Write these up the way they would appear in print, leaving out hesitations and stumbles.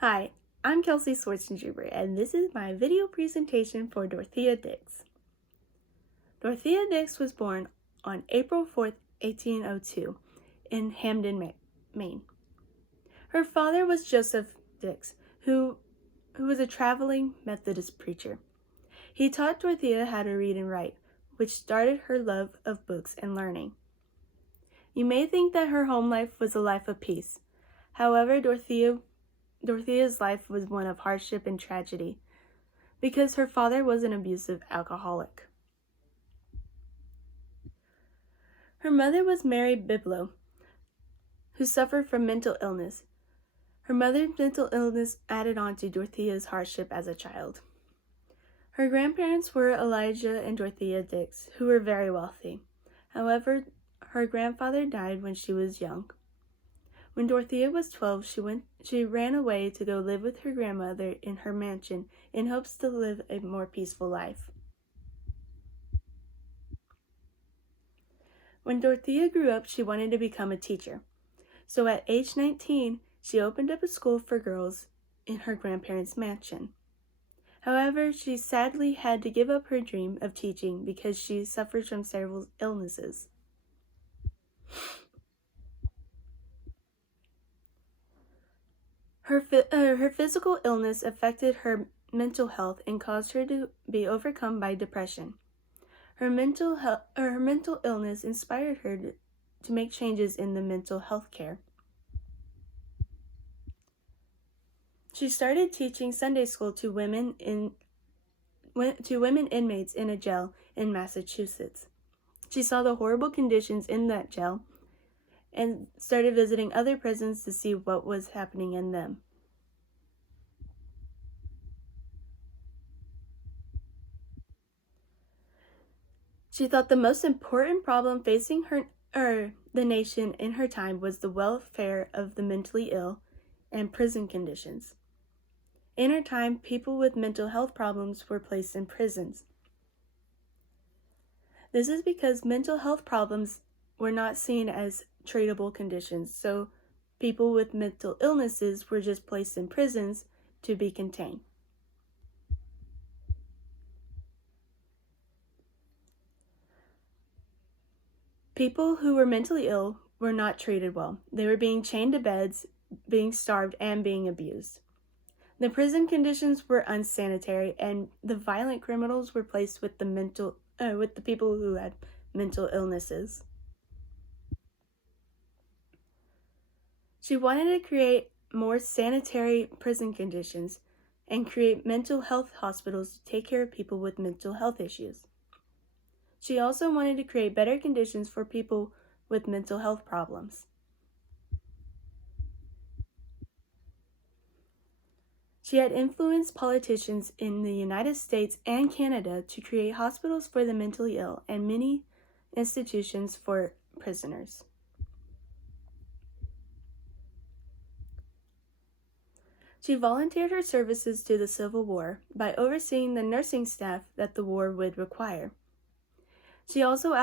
Hi, I'm Kelsey Swartzenjuber, and this is my video presentation for Dorothea Dix. Dorothea Dix was born on April 4th, 1802, in Hamden, Maine. Her father was Joseph Dix, who was a traveling Methodist preacher. He taught Dorothea how to read and write, which started her love of books and learning. You may think that her home life was a life of peace. However, Dorothea's life was one of hardship and tragedy, because her father was an abusive alcoholic. Her mother was Mary Biblo, who suffered from mental illness. Her mother's mental illness added on to Dorothea's hardship as a child. Her grandparents were Elijah and Dorothea Dix, who were very wealthy. However, her grandfather died when she was young. When Dorothea was 12, she ran away to go live with her grandmother in her mansion in hopes to live a more peaceful life. When Dorothea grew up, she wanted to become a teacher. So at age 19, she opened up a school for girls in her grandparents' mansion. However, she sadly had to give up her dream of teaching because she suffered from several illnesses. Her physical illness affected her mental health and caused her to be overcome by depression. Her mental illness inspired her to make changes in the mental health care. She started teaching Sunday school to women inmates in a jail in Massachusetts. She saw the horrible conditions in that jail and started visiting other prisons to see what was happening in them. She thought the most important problem facing the nation in her time was the welfare of the mentally ill and prison conditions. In her time, people with mental health problems were placed in prisons. This is because mental health problems were not seen as treatable conditions, so people with mental illnesses were just placed in prisons to be contained. People who were mentally ill were not treated well. They were being chained to beds, being starved, and being abused. The prison conditions were unsanitary, and the violent criminals were placed with the people who had mental illnesses. She wanted to create more sanitary prison conditions and create mental health hospitals to take care of people with mental health issues. She also wanted to create better conditions for people with mental health problems. She had influenced politicians in the United States and Canada to create hospitals for the mentally ill and many institutions for prisoners. She volunteered her services to the Civil War by overseeing the nursing staff that the war would require. She also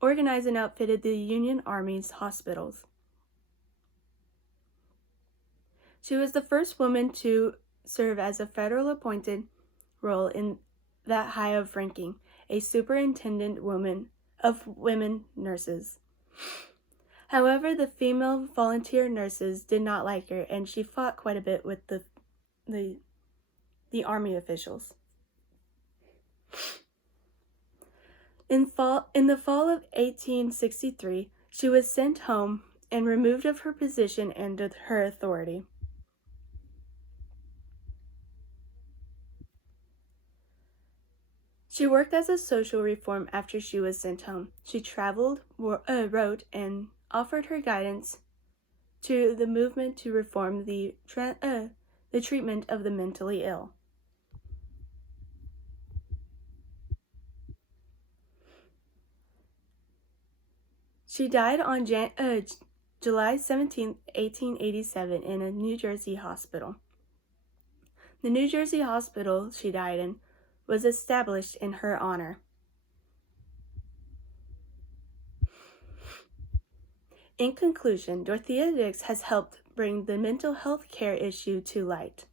organized and outfitted the Union Army's hospitals. She was the first woman to serve as a federal appointed role in that high of ranking, a superintendent of women nurses. However, the female volunteer nurses did not like her, and she fought quite a bit with the army officials. In the fall of 1863, she was sent home and removed of her position and her authority. She worked as a social reform after she was sent home. She traveled, wrote, and offered her guidance to the movement to reform the treatment of the mentally ill. She died on July 17, 1887, in a New Jersey hospital. The New Jersey hospital she died in was established in her honor. In conclusion, Dorothea Dix has helped bring the mental health care issue to light.